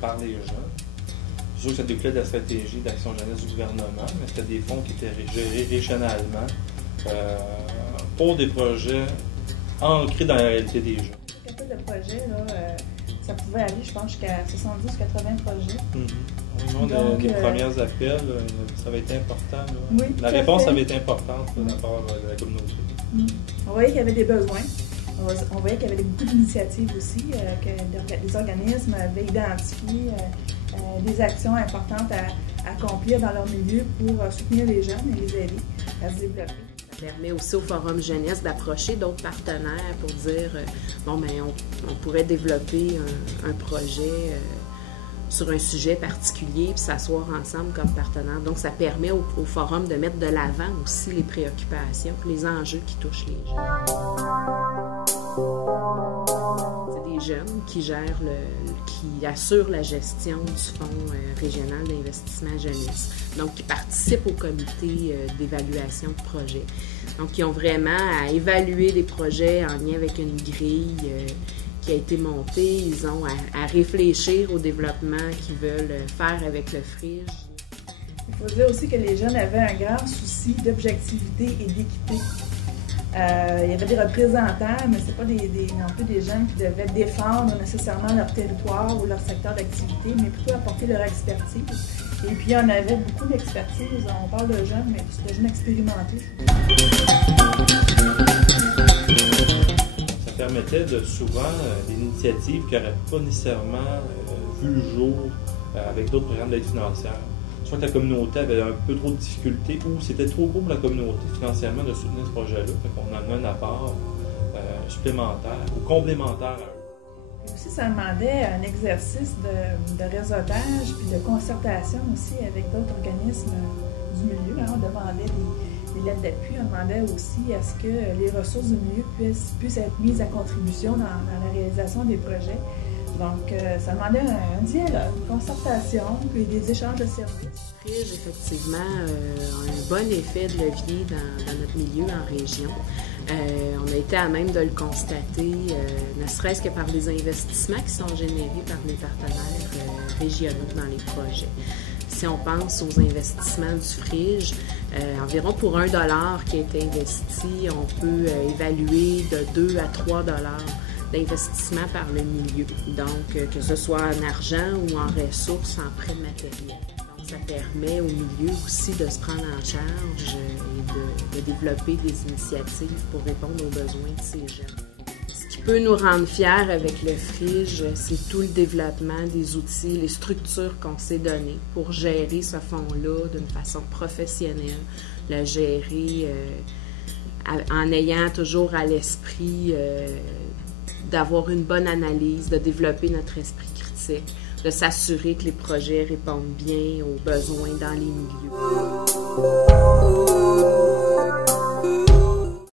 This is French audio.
par les jeunes. C'est sûr que ça découlait de la stratégie d'action jeunesse du gouvernement, mais c'était des fonds qui étaient gérés régionalement pour des projets ancrés dans la réalité des jeunes. Le projet, là, ça pouvait aller, je pense, jusqu'à 70-80 projets. Donc, les premiers appels, ça avait été important. Oui, la réponse avait été importante de la part de la communauté. On voyait qu'il y avait des besoins. On voyait qu'il y avait beaucoup d'initiatives aussi, que les organismes avaient identifié des actions importantes à accomplir dans leur milieu pour soutenir les jeunes et les aider à se développer. Ça permet aussi au Forum Jeunesse d'approcher d'autres partenaires pour dire on pourrait développer un projet sur un sujet particulier puis s'asseoir ensemble comme partenaires. Donc, ça permet au Forum de mettre de l'avant aussi les préoccupations, les enjeux qui touchent les jeunes. C'est des jeunes qui gèrent qui assurent la gestion du Fonds régional d'investissement jeunesse. Donc, qui participent au comité d'évaluation de projet. Donc, ils ont vraiment à évaluer les projets en lien avec une grille qui a été montée. Ils ont à réfléchir au développement qu'ils veulent faire avec le FRIJ. Il faut dire aussi que les jeunes avaient un grand souci d'objectivité et d'équité. Il y avait des représentants, mais ce n'est pas non plus des jeunes qui devaient défendre nécessairement leur territoire ou leur secteur d'activité, mais plutôt apporter leur expertise. Et puis, on avait beaucoup d'expertise. On parle de jeunes, mais c'est de jeunes expérimentés. Ça permettait de souvent des initiatives qui n'auraient pas nécessairement vu le jour avec d'autres programmes d'aide financière. Soit que la communauté avait un peu trop de difficultés ou c'était trop gros pour la communauté financièrement de soutenir ce projet-là. Fait qu'on en a un apport supplémentaire ou complémentaire à eux. Et aussi, ça demandait un exercice de réseautage puis de concertation aussi avec d'autres organismes du milieu. On demandait des lettres d'appui, on demandait aussi à ce que les ressources du milieu puissent être mises à contribution dans la réalisation des projets. Donc, ça demandait un dialogue, une concertation, puis des échanges de services. FRIJ, effectivement, a un bon effet de levier dans notre milieu en région. On a été à même de le constater, ne serait-ce que par les investissements qui sont générés par les partenaires régionaux dans les projets. Si on pense aux investissements du FRIJ, environ pour $1 qui a été investi, on peut évaluer de 2 à 3 $ d'investissement par le milieu. Donc, que ce soit en argent ou en ressources, en prêt matériel. Donc, ça permet au milieu aussi de se prendre en charge et de développer des initiatives pour répondre aux besoins de ces jeunes. Ce qui peut nous rendre fiers avec le FRIJ, c'est tout le développement des outils, les structures qu'on s'est données pour gérer ce fonds-là d'une façon professionnelle, le gérer en ayant toujours à l'esprit d'avoir une bonne analyse, de développer notre esprit critique, de s'assurer que les projets répondent bien aux besoins dans les milieux.